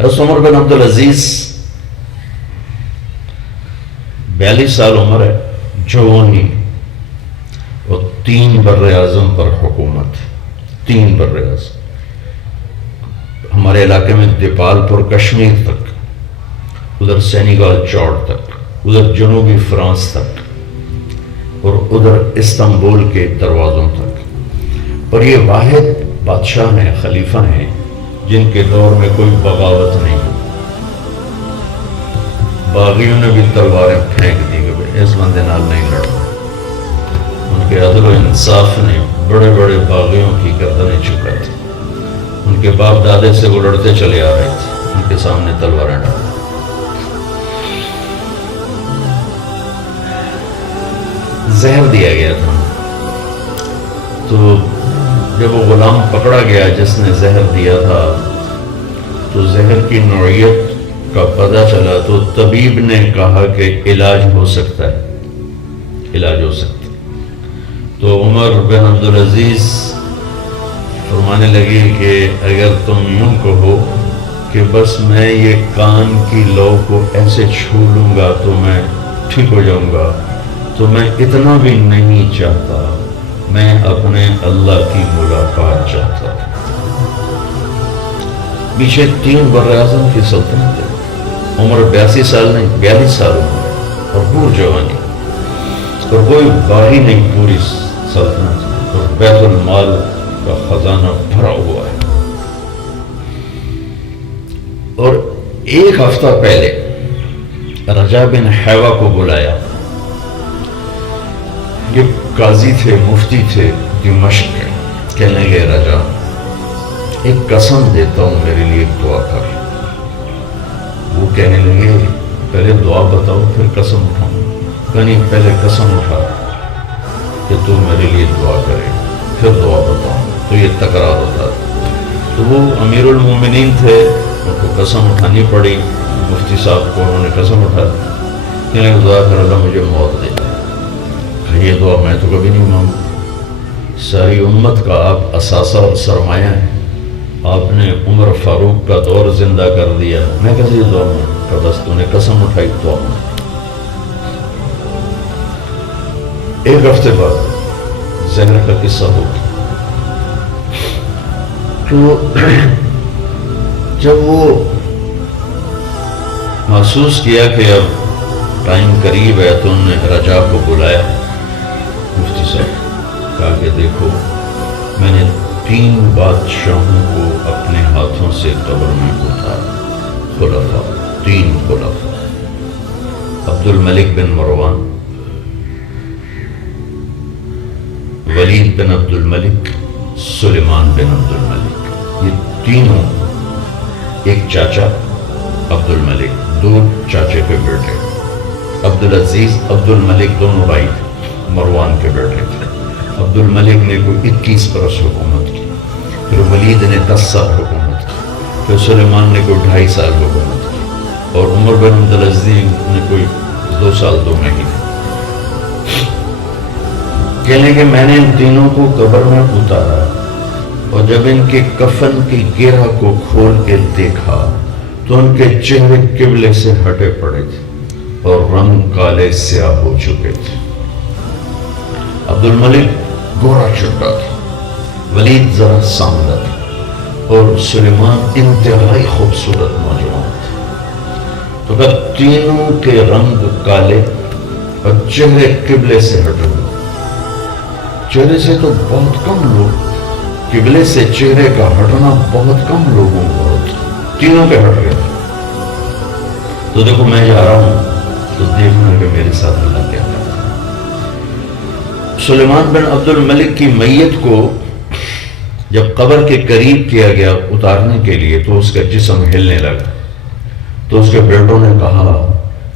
حضرت عمر بن عبدالعزیز 42 سال عمر ہے، جوانی، اور 3 بر اعظم پر حکومت، 3 بر اعظم، ہمارے علاقے میں دیپال پور کشمیر تک، ادھر سینیگال چوڑ تک، ادھر جنوبی فرانس تک، اور ادھر استنبول کے دروازوں تک. اور یہ واحد بادشاہ ہیں، خلیفہ ہیں جن کے دور میں کوئی بغاوت نہیں. باغیوں نے بھی تلواریں پھینک دی کہ اس بندے نال نہیں لڑنا. ان کے عدل و انصاف نے بڑے بڑے باغیوں کی گردنیں چکا تھی. ان کے باپ دادے سے وہ لڑتے چلے آ رہے تھے، ان کے سامنے تلواریں ڈال. زہر دیا گیا تھا، تو جب وہ غلام پکڑا گیا جس نے زہر دیا تھا تو زہر کی نوعیت کا پتہ چلا، تو طبیب نے کہا کہ علاج ہو سکتا ہے، علاج ہو سکتا ہے. تو عمر بن عبدالعزیز فرمانے لگے کہ اگر تم یوں کہو کہ بس میں یہ کان کی لو کو ایسے چھو لوں گا تو میں ٹھیک ہو جاؤں گا، تو میں اتنا بھی نہیں چاہتا، میں اپنے اللہ کی ملاقات چاہتا. پیچھے 3 بر اعظم کی سلطنت ہے. عمر 82 سال نہیں، 42 سال عمر اور پور جوانی، اور کوئی باغی نہیں پوری سلطنت، اور بیت المال کا خزانہ بھرا ہوا ہے. اور 1 ہفتہ پہلے رجا بن حیوہ کو بلایا. یہ قاضی تھے، مفتی تھے دمشق کے. کہنے لگے رجا ایک قسم دیتا ہوں میرے لیے دعا کر. وہ کہنے لگے پہلے دعا بتاؤ پھر قسم اٹھاؤں. یعنی پہلے قسم اٹھا کہ تو میرے لیے دعا کرے پھر دعا بتاؤں. تو یہ تکرار ہوتا. تو وہ امیر المومنین تھے، ان کو قسم اٹھانی پڑی. مفتی صاحب کو انہوں نے قسم اٹھا کہ دعا کر اللہ مجھے موت دے. یہ دعا میں تو کبھی نہیں مانگوں. ساری امت کا آپ اثاثہ اور سرمایہ ہیں. آپ نے عمر فاروق کا دور زندہ کر دیا، میں کیسے یہ دعا مانگوں؟ کہ بس تو نے قسم اٹھائی دعا مانگ. 1 ہفتے بعد زہر کا قصہ ہو گیا. تو جب وہ محسوس کیا کہ اب ٹائم قریب ہے تو انہوں نے رجا کو بلایا. مفتی صاحب کہا کہ دیکھو میں نے 3 بادشاہوں کو اپنے ہاتھوں سے قبر میں اتارا. خلفاء، 3 خلفاء، عبد الملک بن مروان، ولید بن عبد الملک، سلیمان بن عبد الملک. یہ تینوں، ایک چاچا عبد الملک، 2 چاچے کے بیٹے عبدالعزیز، عبد الملک، دونوں بھائی تھے، مروان کے بیٹے تھے. عبد الملک نے کوئی 21 برس حکومت کی، پھر ولید نے 10 سال حکومت کی، پھر سلیمان نے کوئی 2.5 سال حکومت کی، اور عمر بن عبدالعزیز نے کوئی 2 سال 2 مہینے. کہنے کہ میں نے ان تینوں کو قبر میں اتارا، اور جب ان کے کفن کی گرہ کو کھول کے دیکھا تو ان کے چہرے قبلے سے ہٹے پڑے تھے اور رنگ کالے سیاہ ہو چکے تھے. عبد الملک گورا چٹا تھا، ولید ذرا سامنا تھا، اور سلیمان انتہائی خوبصورت نوجوان تھا. تو کہ تینوں کے رنگ کالے اور چہرے قبلے سے ہٹے ہوئے. چہرے سے تو بہت کم لوگ، قبلے سے چہرے کا ہٹنا بہت کم لوگوں کو ہوتا. تینوں کے ہٹ گئے. تو دیکھو میں جا رہا ہوں تو دیکھنا کہ میرے ساتھ اللہ کیا کرتا ہے. سلیمان بن عبد الملک کی میت کو جب قبر کے قریب کیا گیا اتارنے کے لیے تو اس کا جسم ہلنے لگا. تو اس کے بیٹوں نے کہا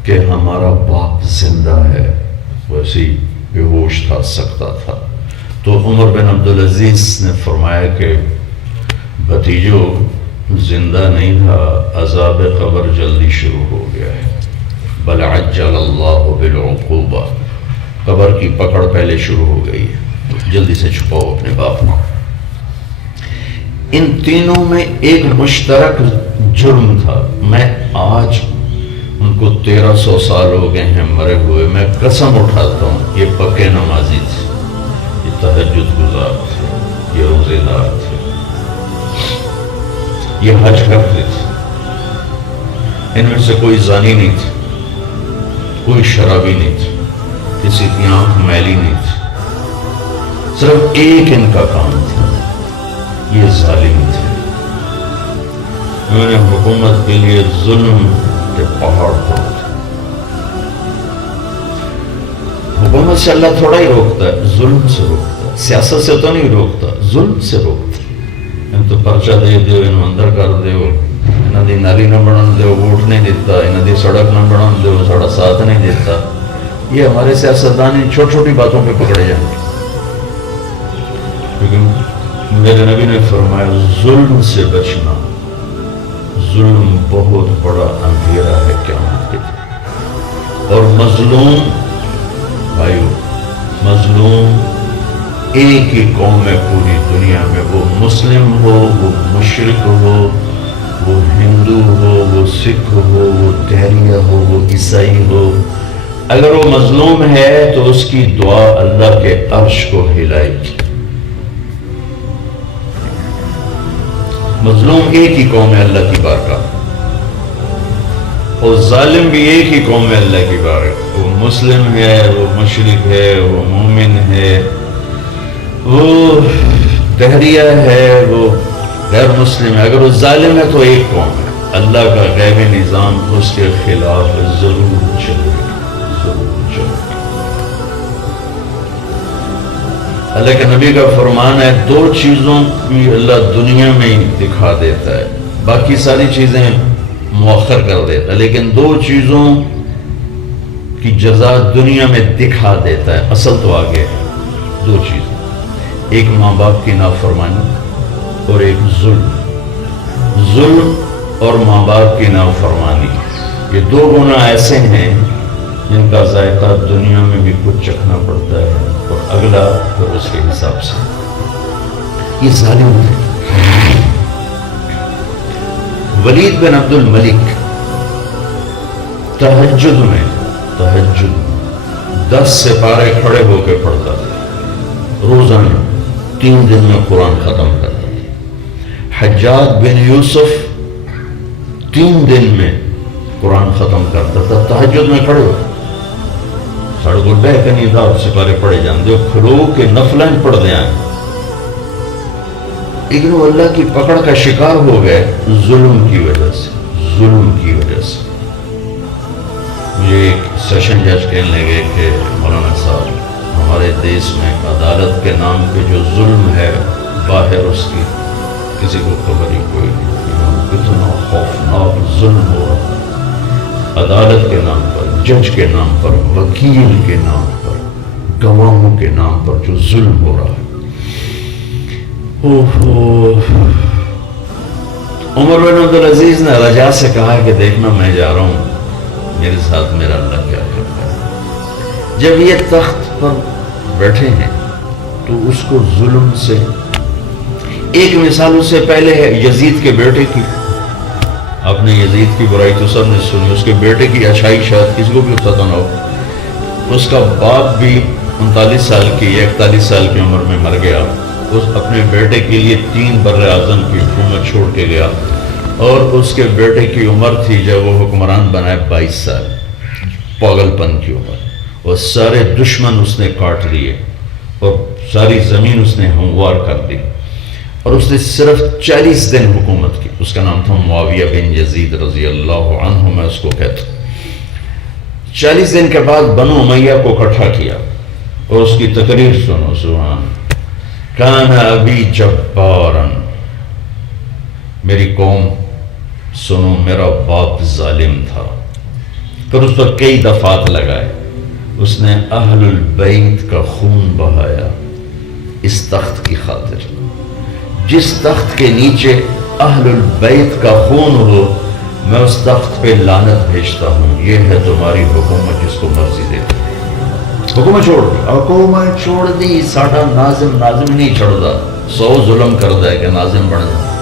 کہ ہمارا باپ زندہ ہے. ویسے بے ہوش تھا، سکتا تھا. تو عمر بن عبدالعزیز نے فرمایا کہ بھتیجو زندہ نہیں تھا، عذاب قبر جلدی شروع ہو گیا ہے. بل عجل اللہ بالعقوبہ، قبر کی پکڑ پہلے شروع ہو گئی ہے، جلدی سے چھپاؤ اپنے باپ کو. ان تینوں میں ایک مشترک جرم تھا. میں آج ان کو 1300 سال ہو گئے ہیں مرے ہوئے, میں قسم اٹھاتا ہوں یہ پکے نمازی تھے, یہ تہجد گزار تھے, یہ روزے دار تھے, یہ حج کرتے تھے. ان میں سے کوئی زانی نہیں تھا, کوئی شرابی نہیں تھا, کسی کی آنکھ میلی نہیں تھی. صرف ایک ان کا کام تھا, یہ ظالم تھے. انہوں نے حکومت کے لیے ظلم کے پہاڑ توڑ. حکومت سے اللہ تھوڑا ہی روکتا ہے, ظلم سے روکتا ہے. سیاست سے تو نہیں روکتا, ظلم سے روکتا ہے. ان تو پرچہ دے دیو, ان اندر کر دیو, انہوں دی نالی نہ بنان دیو, ووٹ نہیں دیتا, انہوں دی سڑک نہ بنان دیو, سڑا ساتھ نہیں دیتا. یہ ہمارے سیاستدان ان چھوٹی چھوٹی باتوں پہ پکڑے جائیں گے. کیونکہ میرے نبی نے فرمایا ظلم سے بچنا, ظلم بہت بڑا اندھیرا ہے قیامت کے دن. اور مظلوم بھائیو, مظلوم ایک ہی قوم ہے پوری دنیا میں, وہ مسلم ہو, وہ مشرق ہو, وہ ہندو ہو, وہ سکھ ہو, وہ دہریہ ہو, وہ عیسائی ہو. اگر وہ مظلوم ہے تو اس کی دعا اللہ کے عرش کو ہلائے گی. مظلوم ایک ہی قوم ہے اللہ کی بارگاہ, اور ظالم بھی ایک ہی قوم ہے اللہ کی بارگاہ. وہ مسلم ہے, وہ مشرق ہے, وہ مومن ہے, وہ دہریہ ہے, وہ غیر مسلم ہے. اگر وہ ظالم ہے تو ایک قوم ہے. اللہ کا غیبی نظام اس کے خلاف ضرور چلے گا, ضرور چلے گا. اللہ کے نبی کا فرمان ہے دو چیزوں بھی اللہ دنیا میں ہی دکھا دیتا ہے, باقی ساری چیزیں مؤخر کر دیتا ہے, لیکن دو چیزوں کی جزا دنیا میں دکھا دیتا ہے, اصل تو آگے ہے. دو چیزیں, ایک ماں باپ کی نافرمانی اور ایک ظلم. ظلم اور ماں باپ کی نافرمانی, یہ دو گناہ ایسے ہیں جن کا ذائقہ دنیا میں بھی کچھ چکھنا پڑتا ہے, اور اگلا پھر اس کے حساب سے. یہ ظالم ہے. ولید بن عبد الملک تہجد میں 10 سپارے کھڑے ہو کے پڑھتا تھا روزانہ, 3 دن میں قرآن ختم کرتا تھا. حجاج بن یوسف 3 دن میں قرآن ختم کرتا تھا, تہجد میں کھڑے ہو. ساڑھے کو بہ کے نہیں تھا, سپارے پڑھے جان دے, کھلو کے نفلیں پڑھ دیں. لیکن وہ اللہ کی پکڑ کا شکار ہو گئے ظلم کی وجہ سے, ظلم کی وجہ سے. مجھے ایک سیشن جج کہنے لگے کہ مولانا صاحب, ہمارے دیش میں عدالت کے نام پہ جو ظلم ہے باہر اس کی کسی کو خبر ہی کوئی نہیں. کتنا خوفناک ظلم ہو رہا ہے عدالت کے نام پر, جج کے نام پر, وکیل کے نام پر, گواہوں کے نام پر جو ظلم ہو رہا ہے. عمر بن عبدالعزیز نے رجا سے کہا کہ دیکھنا میں جا رہا ہوں, میرے ساتھ میرا اللہ کیا کرتا ہے. جب یہ تخت پر بیٹھے ہیں تو اس کو ظلم سے, ایک مثال اس سے پہلے ہے یزید کے بیٹے کی. آپ نے یزید کی برائی تو سب نے سنی, اس کے بیٹے کی اچھائی شاید کسی کو بھی پتہ نہ ہو. اس کا باپ بھی 39 سال کی 41 سال کی عمر میں مر گیا. اس اپنے بیٹے کے لیے 3 بر اعظم کی حکومت چھوڑ کے گیا, اور اس کے بیٹے کی عمر تھی جب وہ حکمران بنائے 22 سال, پاگل پن کی عمر. اور سارے دشمن اس نے کاٹ لیے اور ساری زمین اس نے ہموار کر دی, اور اس نے صرف 40 دن حکومت کی. اس کا نام تھا معاویہ بن یزید رضی اللہ عنہ, میں اس کو کہتا ہوں. 40 دن کے بعد بنو امیہ کو اکٹھا کیا اور اس کی تقریر سنو. سبحان, کان ابی جبارن, میری قوم سنو میرا باپ ظالم تھا. پھر اس پر کئی دفعات لگائے. اس نے اہل البیت کا خون بہایا اس تخت کی خاطر. جس تخت کے نیچے اہل البیت کا خون ہو, میں اس تخت پہ لعنت بھیجتا ہوں. یہ ہے تمہاری حکومت, جس کو مرضی دیتی. حکومت چھوڑ دی, حکومت چھوڑ دی. ساڈا ناظم نہیں چھڑتا, 100 ظلم کرتا ہے کہ ناظم بن جائے.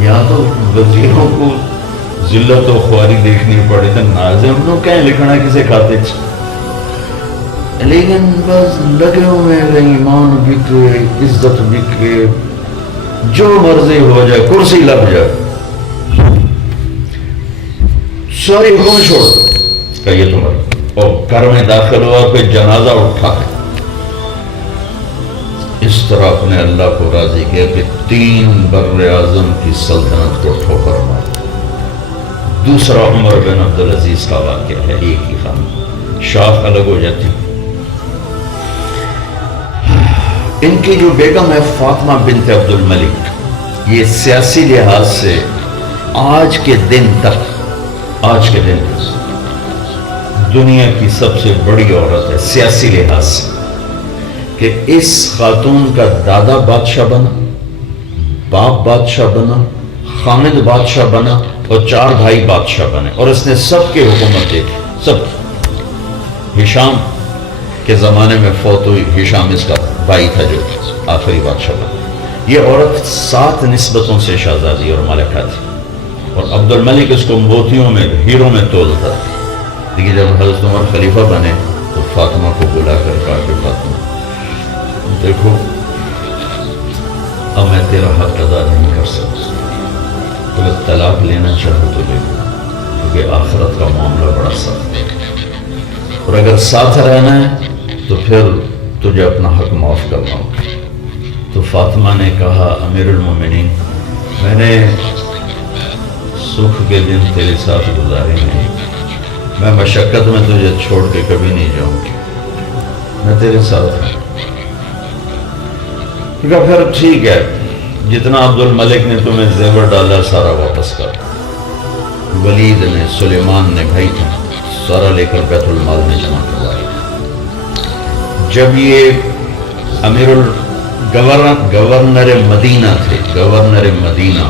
یہاں تو وزیروں کو ذلت و خواری دیکھنی پڑے تو ناظم نو کہیں لکھنا کسے کھاتے لیکن بس لگے ہوئے ایمان بکے عزت بکے جو مرضی ہو جائے کرسی لگ جائے ساری حکم چھوڑ کہیے تمہارا اور گھر میں داخل ہوا پھر جنازہ اٹھا ہے اس طرح اپنے اللہ کو راضی کیا کہ 3 بر اعظم کی سلطنت کو ٹھوکر مار. دوسرا عمر بن عبدالعزیز کا واقعہ ہے. ایک ہی خان شاخ الگ ہو جاتی. ان کی جو بیگم ہے فاطمہ بنت عبد الملک, یہ سیاسی لحاظ سے آج کے دن تک دنیا کی سب سے بڑی عورت ہے سیاسی لحاظ سے, کہ اس خاتون کا دادا بادشاہ بنا, باپ بادشاہ بنا, خامد بادشاہ بنا اور 4 بھائی بادشاہ بنے, اور اس نے سب کے حکومت دیکھی. سب ہشام کے زمانے میں فوت ہوئی, ہشام اس کا بھائی تھا جو آخری بادشاہ بنا. یہ عورت 7 نسبتوں سے شہزادی اور ملکہ تھی, اور عبد الملک اس کو موتیوں میں ہیروں میں تولتا تھا. لیکن جب حضرت عمر خلیفہ بنے تو فاطمہ کو بلا کر کہا کہ فاطمہ دیکھو اب میں تیرا حق ادا نہیں کر سکتا, اگر طلاق لینا چاہو تو لے, کیونکہ آخرت کا معاملہ بڑا سخت ہے, اور اگر ساتھ رہنا ہے تو پھر تجھے اپنا حق معاف کرنا ہوگا. تو فاطمہ نے کہا امیر المومنین, میں نے سکھ کے دن تیرے ساتھ گزارے ہیں, میں مشقت میں تجھے چھوڑ کے کبھی نہیں جاؤں گی, میں تیرے ساتھ ہوں. پھر ٹھیک ہے, جتنا عبد الملک نے تمہیں زیور ڈالا سارا واپس کر. ولید نے, سلیمان نے بھائی تھا, سارا لے کر بیت المال میں جمع کروایا. جب یہ گورنر مدینہ تھے, گورنر مدینہ,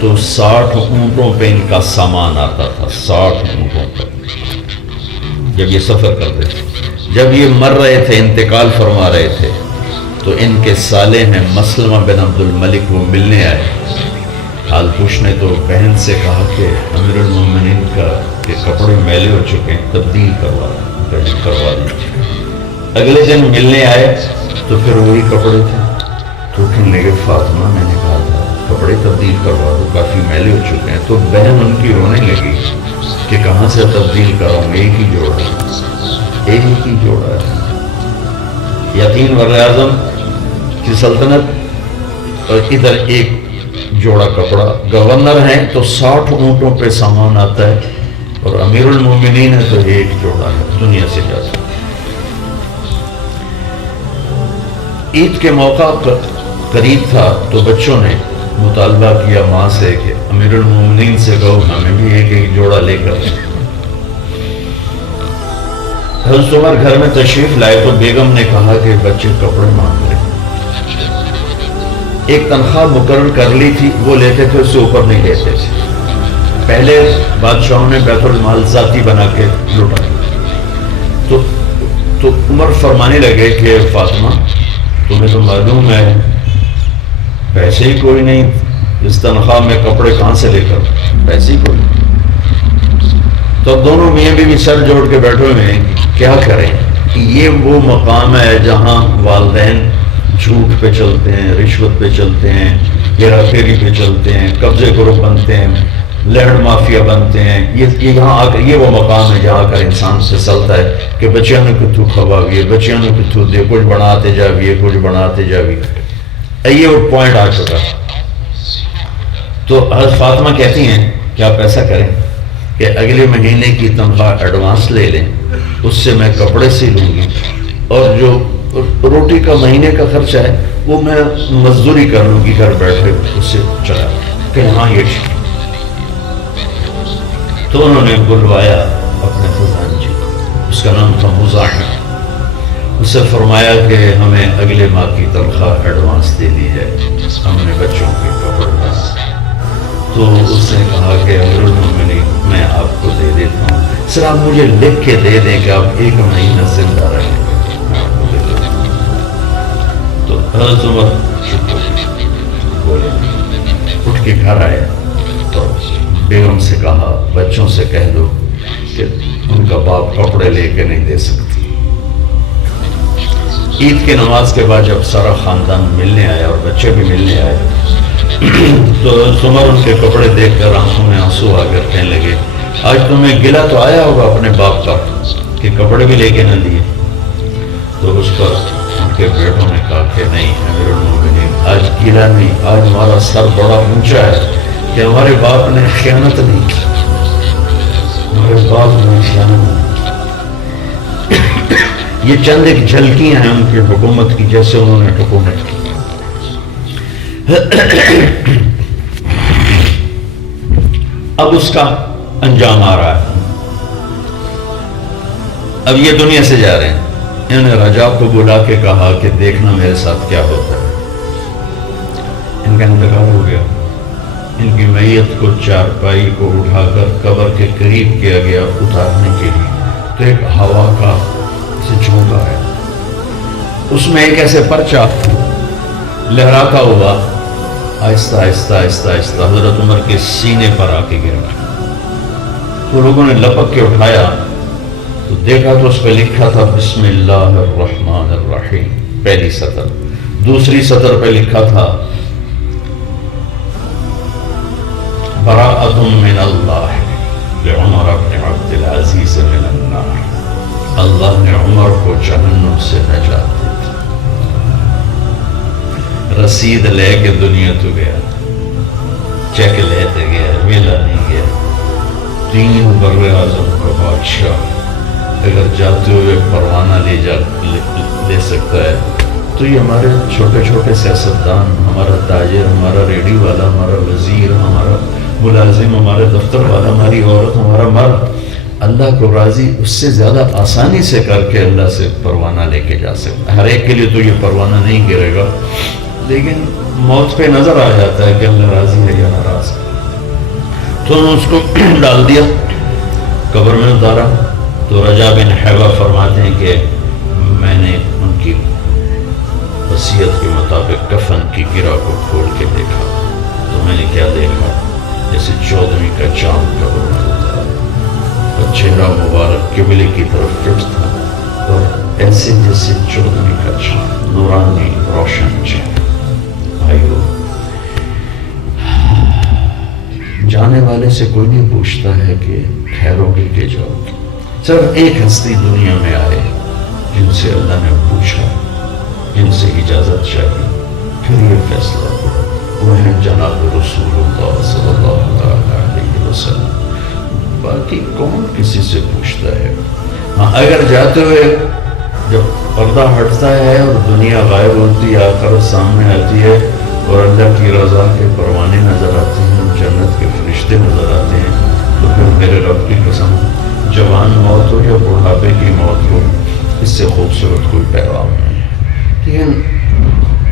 تو 60 اونٹوں پہ ان کا سامان آتا تھا, 60 اونٹوں پہ جب یہ سفر کرتے تھے. جب یہ مر رہے تھے, انتقال فرما رہے تھے, تو ان کے سالے ہیں مسلمہ بن عبد الملک, وہ ملنے آئے. حال پوچھنے تو بہن سے کہا کہ امیر المومنین کا کہ کپڑے میلے ہو چکے ہیں, تبدیل کروا دیجیے. اگلے دن ملنے آئے تو پھر وہی کپڑے تھے. تو کہنے لگے فاطمہ میں نے کہا تھا کپڑے تبدیل کروا دو, کافی میلے ہو چکے ہیں. تو بہن ان کی رونے لگی کہ کہاں سے تبدیل کراؤں, ایک ہی جوڑا ہے. یا 3 بر اعظم کی سلطنت اور ادھر ایک جوڑا کپڑا. گورنر ہیں تو 60 اونٹوں پہ سامان آتا ہے, اور امیر المومنین ہے تو ایک جوڑا ہے, دنیا سے جاتا ہے. عید کے موقع پر قریب تھا تو بچوں نے مطالبہ کیا ماں سے کہ امیر المومنین سے کہو ہمیں بھی ایک جوڑا لے کر. حضرت عمر گھر میں تشریف لائے تو بیگم نے کہا کہ بچے کپڑے مانگ رہے. ایک تنخواہ مقرر کر لی تھی, وہ لیتے تھے, اس سے اوپر نہیں لیتے تھے. پہلے بادشاہوں نے بیت المال ذاتی بنا کے لوٹا. تو عمر فرمانے لگے کہ فاطمہ تمہیں تو معلوم ہے پیسے ہی کوئی نہیں, اس تنخواہ میں کپڑے کہاں سے لے کر, پیسے ہی کوئی نہیں. تو دونوں میاں بیوی سر جوڑ کے بیٹھے ہوئے ہیں, کیا کریں. یہ وہ مقام ہے جہاں والدین جھوٹ پہ چلتے ہیں, رشوت پہ چلتے ہیں, ہیرا پھیری پہ چلتے ہیں, قبضے گروپ بنتے ہیں, لینڈ مافیا بنتے ہیں. یہاں آ کر یہ وہ مقام ہے جہاں کر انسان سے سلتا ہے کہ بچیاں نے کتھو کھواویے, بچیاں نے کتھو دے, کچھ بناتے جاویے. یہ وہ پوائنٹ آ چکا. تو حضرت فاطمہ کہتی ہیں کہ آپ ایسا کریں کہ اگلے مہینے کی تنخواہ ایڈوانس لے لیں, اس سے میں کپڑے سی لوں گی, اور جو روٹی کا مہینے کا خرچہ ہے وہ میں مزدوری کر لوں گی گھر بیٹھے, اس سے چلا کہ ہاں یہ. تو انہوں نے بلوایا اپنے خزانچی کو, اس کا نام تھا مزاحم. اس سے فرمایا کہ ہمیں اگلے ماہ کی تنخواہ ایڈوانس دے دی جائے, ہم نے بچوں کے کپڑے بنا. تو اس نے کہا کہ امیر المومنین میں آپ کو دے دیتا ہوں, سر آپ مجھے لکھ کے دے دیں کہ آپ 1 مہینہ زندہ رہیں. تو حضرت عمر بولے, اٹھ کے گھر آئے تو بیگم سے کہا بچوں سے کہہ دو کہ ان کا باپ کپڑے لے کے نہیں دے سکتی. عید کی نماز کے بعد جب سارا خاندان ملنے آیا اور بچے بھی ملنے آئے تو عمر ان کے کپڑے دیکھ کر آنکھوں میں آنسو آ کر کہنے لگے آج تمہیں گلہ تو آیا ہوگا اپنے باپ کا کہ کپڑے بھی لے کے نہ دیے. تو اس پر ان کے بیٹوں نے کہا کہ نہیں امیر المومنین آج گلہ نہیں, آج ہمارا سر بڑا اونچا ہے کہ ہمارے باپ نے خیانت نہیں کی, ہمارے باپ نے خیانت نہیں. یہ چند ایک جھلکیاں ہیں ان کی حکومت کی جیسے انہوں نے حکومت کی. اب اس کا انجام آ رہا ہے. اب یہ دنیا سے جا رہے ہیں. انہوں نے رجاب کو بلا کے کہا کہ دیکھنا میرے ساتھ کیا ہوتا ہے. ان کا انتقال ہو گیا. ان کی میت کو چارپائی کو اٹھا کر قبر کے قریب کیا گیا اتارنے کے لیے. تو ایک ہوا کا جھونکا ہے, اس میں ایک ایسے پرچہ لہراتا ہوا آہستہ آہستہ آہستہ آہستہ حضرت عمر کے سینے پر آ کے گرا. تو لوگوں نے لپک کے اٹھایا تو دیکھا تو اس پہ لکھا تھا بسم اللہ الرحمن الرحیم پہلی سطر. دوسری سطر پہ لکھا تھا براءۃ من اللہ لعمر بن عبد العزیز من النار. اللہ نے عمر کو جہنم سے نجات دی. رسید لے کے دنیا تو گیا, چیک لیتے گیا, ملا نہیں گیا. 3 بر اعظم کا بادشاہ اگر جاتے ہوئے پروانہ لے سکتا ہے تو یہ ہمارے چھوٹے چھوٹے سیاستدان, ہمارا تاجر, ہمارا ریڈی والا, ہمارا وزیر, ہمارا ملازم, ہمارے دفتر والا, ہماری عورت, ہمارا مرد اللہ کو راضی اس سے زیادہ آسانی سے کر کے اللہ سے پروانہ لے کے جا سکتا ہے. ہر ایک کے لیے تو یہ پروانہ نہیں گرے گا, لیکن موت پہ نظر آ جاتا ہے کہ اللہ راضی ہے یا ناراض ہے. تو انہوں نے اس کو ڈال دیا, قبر میں اتارا. تو رجا بن حیوہ فرماتے ہیں کہ میں نے ان کی وصیت کے مطابق کفن کی گرہ کو کھول کے دیکھا تو میں نے کیا دیکھا, جیسے 14ویں کا چاند قبر میں اترا اور چہرہ مبارک قبلے کی طرف فٹ تھا اور ایسے جیسے 14ویں کا چاند, نورانی روشن چہرہ. بھائیو, جانے والے سے کوئی نہیں پوچھتا ہے کہ ٹھہرو گے کہ جاؤ گے. صرف ایک ہستی دنیا میں آئے جن سے اللہ نے پوچھا, جن سے اجازت چاہیے, پھر یہ فیصلہ ہوا, وہ ہے جناب رسول اللہ صلی اللہ علیہ وسلم. باقی کون کسی سے پوچھتا ہے؟ ہاں, اگر جاتے ہوئے جب پردہ ہٹتا ہے اور دنیا غائب ہوتی ہے, آخرت سامنے آتی ہے اور اللہ کی رضا کے پروانے نظر آتے ہیں, جنت کے فرشتے نظر آتے ہیں, تو پھر میرے رب کی قسم جوان موت ہو یا بڑھاپے کی موت ہو, اس سے خوبصورت کوئی پیغام نہیں. لیکن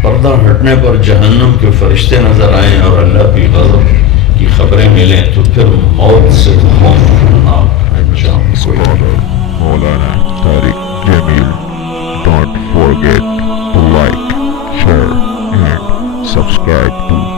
پردہ ہٹنے پر جہنم کے فرشتے نظر آئیں اور اللہ کی غضب کی خبریں ملیں تو پھر موت سے خوفناک انجام کوئی نہیں. مولانا طارق جمیل. Don't forget to like, share and subscribe to